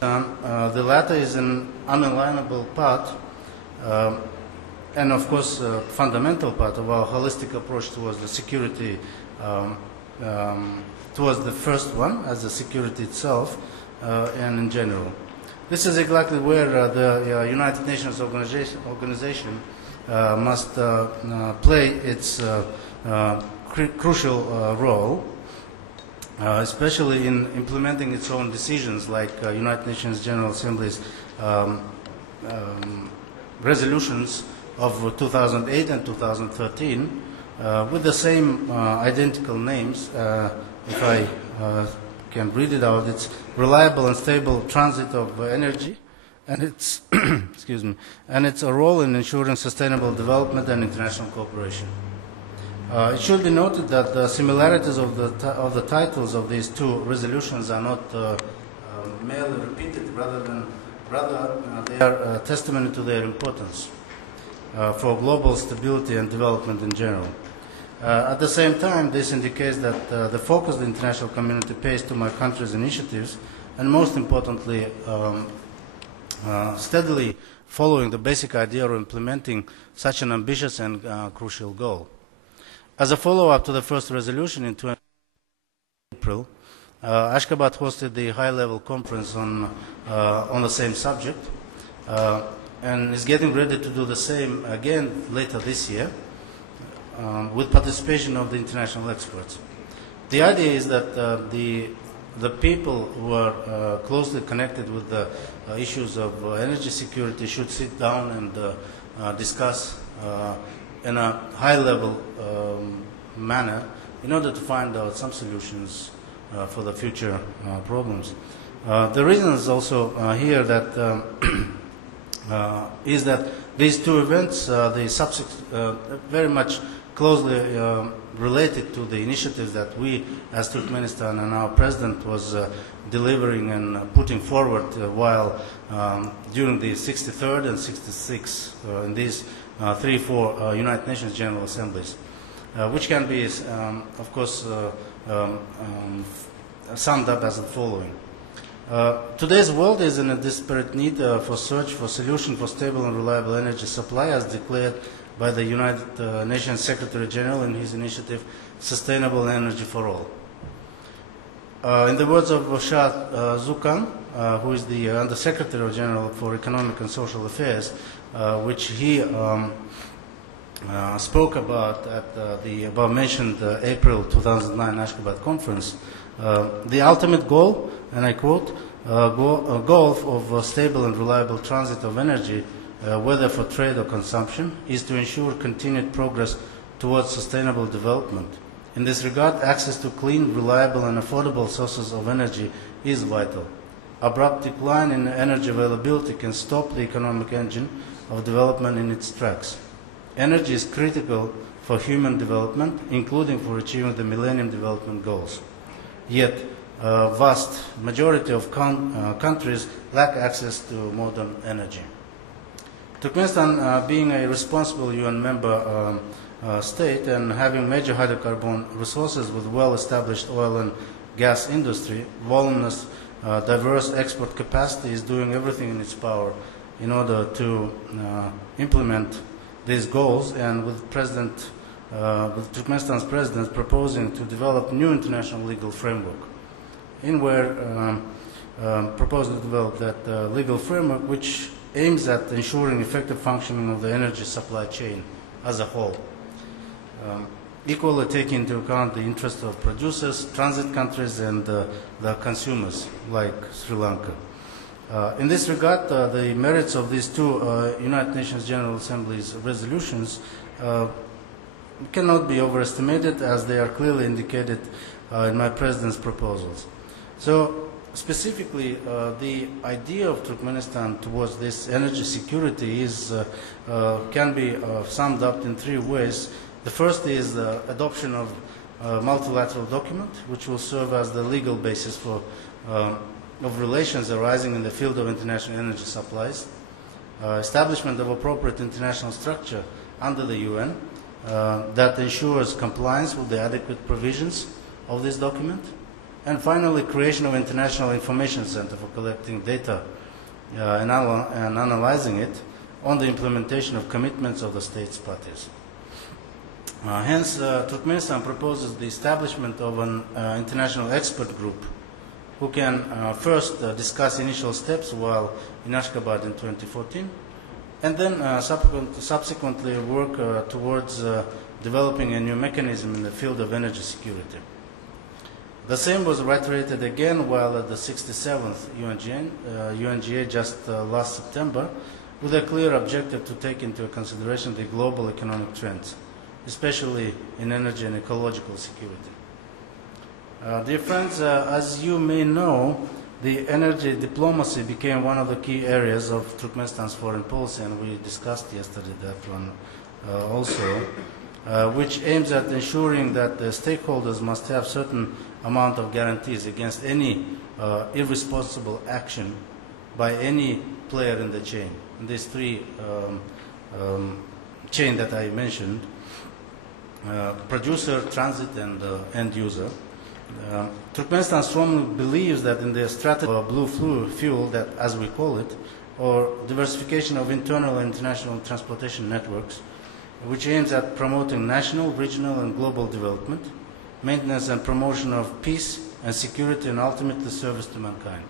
The latter is an unalienable part and of course a fundamental part of our holistic approach towards the security, towards the first one as the security itself and in general. This is exactly where the United Nations organization must play its crucial role, especially in implementing its own decisions like United Nations General Assembly's resolutions of 2008 and 2013 with the same identical names. If I can read it out, it's reliable and stable transit of energy, and it's excuse me, and it's a role in ensuring sustainable development and international cooperation. It should be noted that the similarities of the titles of these two resolutions are not merely repeated, rather they are a testimony to their importance for global stability and development in general. At the same time, this indicates that the focus the international community pays to my country's initiatives, and most importantly, steadily following the basic idea of implementing such an ambitious and crucial goal. As a follow-up to the first resolution in April, Ashgabat hosted the high-level conference on the same subject and is getting ready to do the same again later this year with participation of the international experts. The idea is that the people who are closely connected with the issues of energy security should sit down and discuss in a high-level manner in order to find out some solutions for the future problems. The reason is also here that is that these two events, very much closely related to the initiatives that we as Turkmenistan and our president was delivering and putting forward while during the 63rd and 66th in these 3-4 United Nations General Assemblies, which can be, of course, summed up as the following. Today's world is in a desperate need for search for solution for stable and reliable energy supply, as declared by the United Nations Secretary General in his initiative, Sustainable Energy for All. In the words of Shah Zukam, who is the Under-Secretary General for Economic and Social Affairs, which he spoke about at the above-mentioned April 2009 Ashgabat conference, the ultimate goal, and I quote, goal of stable and reliable transit of energy, whether for trade or consumption, is to ensure continued progress towards sustainable development. In this regard, access to clean, reliable and affordable sources of energy is vital. Abrupt decline in energy availability can stop the economic engine of development in its tracks. Energy is critical for human development, including for achieving the Millennium Development Goals. Yet, a vast majority of countries lack access to modern energy. Turkmenistan, being a responsible UN member state and having major hydrocarbon resources with well-established oil and gas industry, voluminous, diverse export capacity, is doing everything in its power in order to implement these goals, and with Turkmenistan's president proposing to develop new international legal framework, in where proposing to develop that legal framework which aims at ensuring effective functioning of the energy supply chain as a whole, equally taking into account the interests of producers, transit countries, and the consumers, like Sri Lanka. In this regard, the merits of these two United Nations General Assembly's resolutions cannot be overestimated, as they are clearly indicated in my President's proposals. So, specifically, the idea of Turkmenistan towards this energy security is, can be summed up in three ways. The first is the adoption of a multilateral document, which will serve as the legal basis for of relations arising in the field of international energy supplies, establishment of appropriate international structure under the UN that ensures compliance with the adequate provisions of this document, And finally, creation of International Information Center for collecting data and analyzing it on the implementation of commitments of the states parties. Hence, Turkmenistan proposes the establishment of an international expert group who can first discuss initial steps while in Ashgabat in 2014, and then subsequently work towards developing a new mechanism in the field of energy security. The same was reiterated again while at the 67th UNGA just last September, with a clear objective to take into consideration the global economic trends, especially in energy and ecological security. Dear friends, as you may know, the energy diplomacy became one of the key areas of Turkmenistan's foreign policy, and we discussed yesterday that one also, which aims at ensuring that the stakeholders must have certain amount of guarantees against any irresponsible action by any player in the chain. And these three chain that I mentioned, producer, transit, and end user. Turkmenistan strongly believes that in the strategy of blue fuel, that as we call it, or diversification of internal and international transportation networks, which aims at promoting national, regional, and global development, maintenance and promotion of peace and security, and ultimately service to mankind.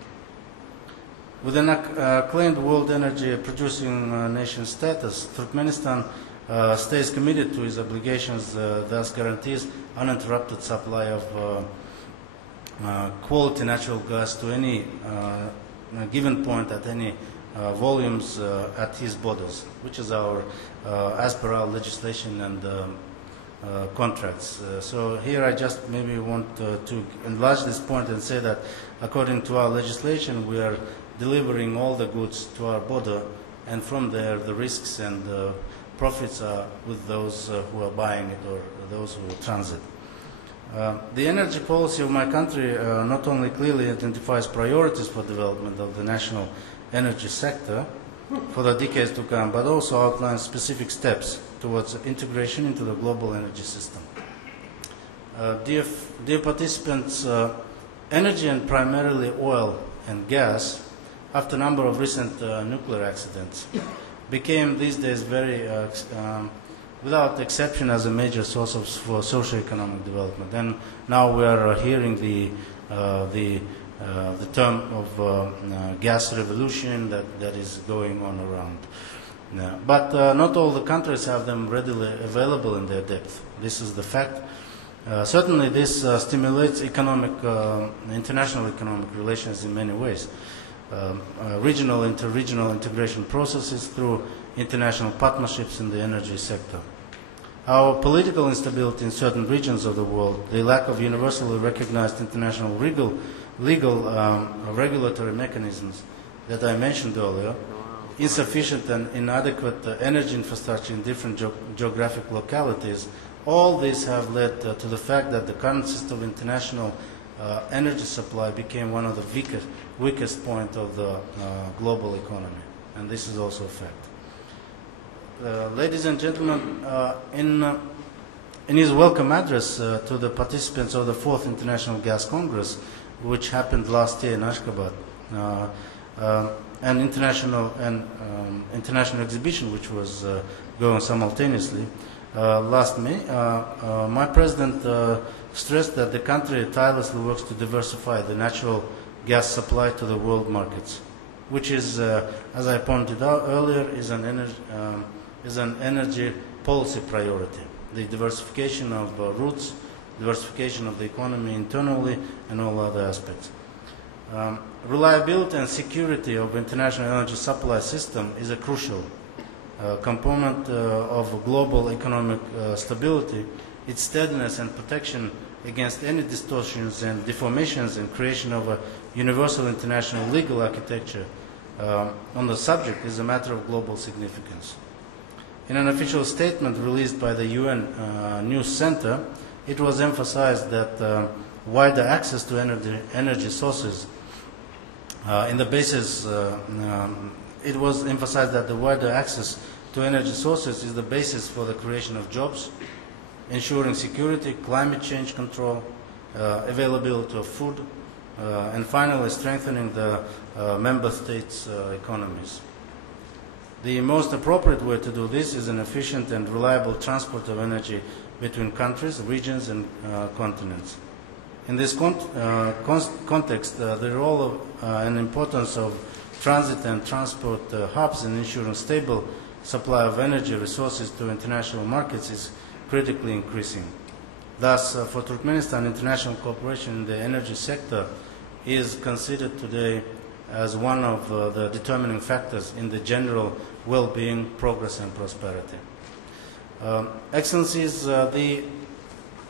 With an acclaimed world energy producing nation status, Turkmenistan stays committed to its obligations, thus guarantees uninterrupted supply of quality natural gas to any given point at any volumes at his borders, which is our, as per our legislation and contracts. So here I just maybe want to enlarge this point and say that according to our legislation, we are delivering all the goods to our border, and from there the risks and profits are with those who are buying it or those who transit. The energy policy of my country not only clearly identifies priorities for development of the national energy sector for the decades to come, but also outlines specific steps towards integration into the global energy system. Dear participants, energy, and primarily oil and gas, after a number of recent nuclear accidents, became these days very, without exception, as a major source for socio-economic development. And now we are hearing the term of gas revolution that is going on around. But not all the countries have them readily available in their depth. This is the fact. Certainly this stimulates international economic relations in many ways. Regional, inter-regional integration processes through international partnerships in the energy sector. Our political instability in certain regions of the world, the lack of universally recognized international legal regulatory mechanisms that I mentioned earlier, insufficient and inadequate energy infrastructure in different geographic localities, all these have led to the fact that the current system of international energy supply became one of the weakest point of the global economy, and this is also a fact. Ladies and gentlemen, in his welcome address to the participants of the 4th International Gas Congress, which happened last year in Ashgabat, an international exhibition which was going simultaneously last May, my president stressed that the country tirelessly works to diversify the natural gas supply to the world markets, which is, as I pointed out earlier, is an energy policy priority. The diversification of routes, diversification of the economy internally, and all other aspects. Reliability and security of international energy supply system is a crucial component of global economic stability. Its steadiness and protection against any distortions and deformations, and creation of a universal international legal architecture on the subject is a matter of global significance. In an official statement released by the UN News Center, it was emphasized that wider access to energy sources in the basis, it was emphasized that the wider access to energy sources is the basis for the creation of jobs, ensuring security, climate change control, availability of food, and finally strengthening the member states' economies. The most appropriate way to do this is an efficient and reliable transport of energy between countries, regions, and continents. In this context, the role of, and importance of transit and transport hubs in ensuring stable supply of energy resources to international markets is critically increasing. Thus, for Turkmenistan, international cooperation in the energy sector is considered today as one of the determining factors in the general well-being, progress, and prosperity. Excellencies, the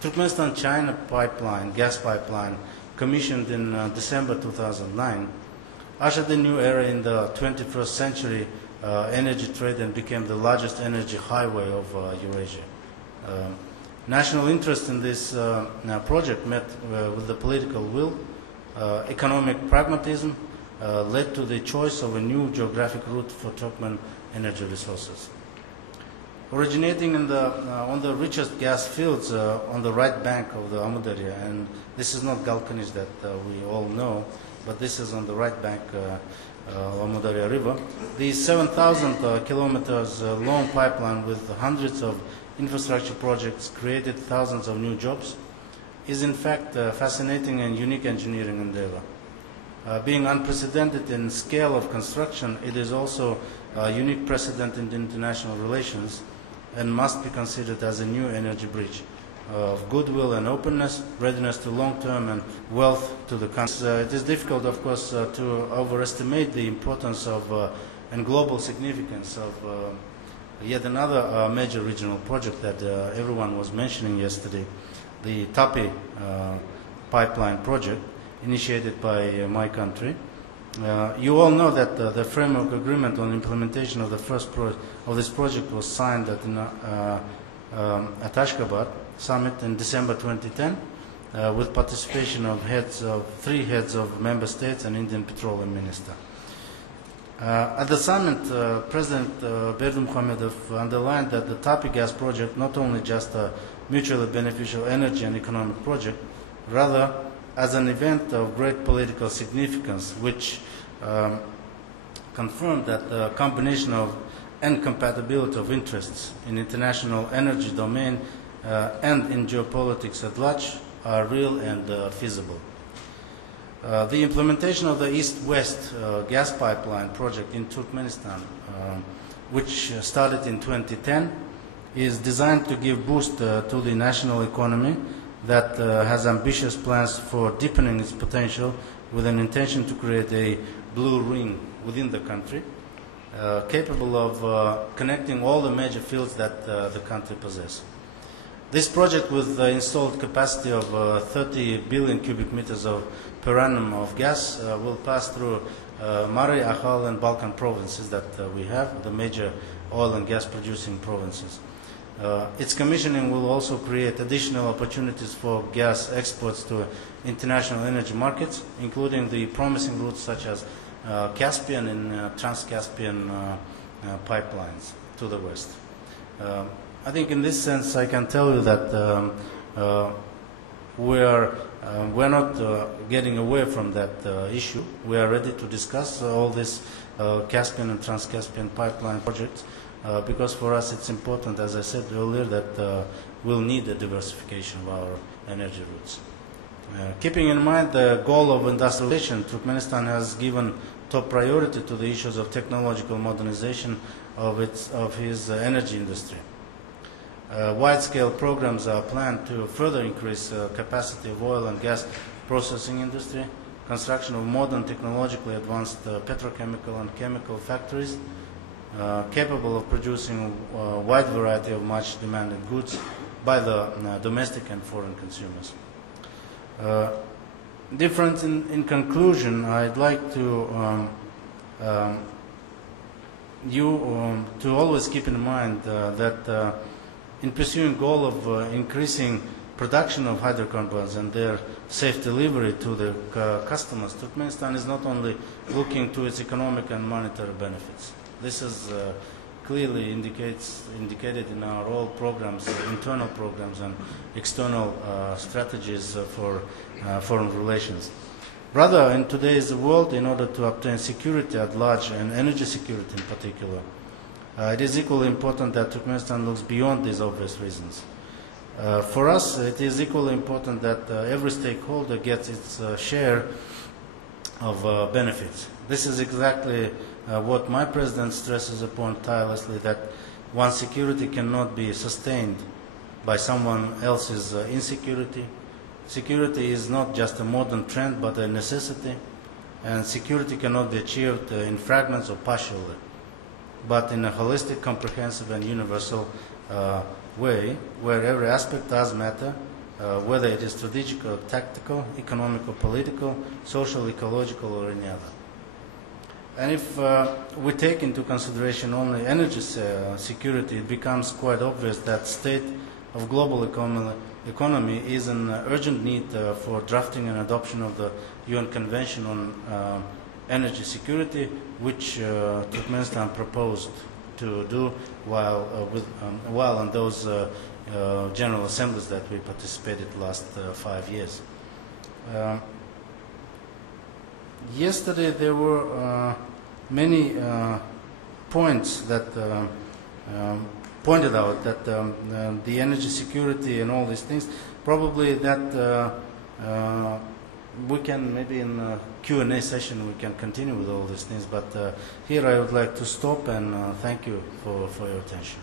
Turkmenistan-China pipeline, gas pipeline, commissioned in December 2009, ushered a new era in the 21st century energy trade and became the largest energy highway of Eurasia. National interest in this project met with the political will, economic pragmatism, led to the choice of a new geographic route for Turkmen energy resources. Originating in on the richest gas fields on the right bank of the Amudarya, and this is not Galkanish that we all know, but this is on the right bank of Amudarya River. The 7,000 kilometers long pipeline with hundreds of infrastructure projects created thousands of new jobs is in fact a fascinating and unique engineering endeavor. Being unprecedented in scale of construction, it is also a unique precedent in international relations and must be considered as a new energy bridge of goodwill and openness, readiness to long-term and wealth to the country. It is difficult, of course, to overestimate the importance of and global significance of yet another major regional project that everyone was mentioning yesterday, the TAPI pipeline project, initiated by my country. You all know that the framework agreement on implementation of the first of this project was signed at Ashgabat summit in December 2010 with participation of three heads of member states and Indian Petroleum Minister. At the summit, President Berdimuhamedov underlined that the TAPI gas project not only just a mutually beneficial energy and economic project, rather as an event of great political significance, which confirmed that the combination of and compatibility of interests in international energy domain and in geopolitics at large are real and feasible. The implementation of the East-West gas pipeline project in Turkmenistan, which started in 2010, is designed to give boost to the national economy that has ambitious plans for deepening its potential with an intention to create a blue ring within the country, capable of connecting all the major fields that the country possesses. This project, with the installed capacity of 30 billion cubic meters per annum of gas, will pass through Mari, Akhal, and Balkan provinces that we have, the major oil and gas producing provinces. Its commissioning will also create additional opportunities for gas exports to international energy markets, including the promising routes such as Caspian and Trans-Caspian pipelines to the west. I think in this sense I can tell you that we're not getting away from that issue. We are ready to discuss all these Caspian and Trans-Caspian pipeline projects because for us it's important, as I said earlier, that we'll need a diversification of our energy routes. Keeping in mind the goal of industrialization, Turkmenistan has given top priority to the issues of technological modernization of his energy industry. Wide-scale programs are planned to further increase capacity of oil and gas processing industry, construction of modern technologically advanced petrochemical and chemical factories capable of producing a wide variety of much demanded goods by the domestic and foreign consumers. In conclusion, I'd like to to always keep in mind that in pursuing goal of increasing production of hydrocarbons and their safe delivery to the customers, Turkmenistan is not only looking to its economic and monetary benefits. This is clearly indicated in our all programs, internal programs and external strategies for foreign relations. Rather, in today's world, in order to obtain security at large and energy security in particular, it is equally important that Turkmenistan looks beyond these obvious reasons. For us, it is equally important that every stakeholder gets its share of benefits. This is exactly what my president stresses upon tirelessly, that one's security cannot be sustained by someone else's insecurity. Security is not just a modern trend, but a necessity, and security cannot be achieved in fragments or partially, but in a holistic, comprehensive, and universal way, where every aspect does matter, whether it is strategic or tactical, economic or political, social, ecological, or any other. And if we take into consideration only energy security, it becomes quite obvious that state of global economy is an urgent need for drafting and adoption of the UN Convention on Energy Security, which Turkmenistan proposed to do while on those general assemblies that we participated last 5 years. Yesterday there were many points that pointed out that the energy security and all these things, probably that we can, maybe in a Q&A session we can continue with all these things, but here I would like to stop and thank you for your attention.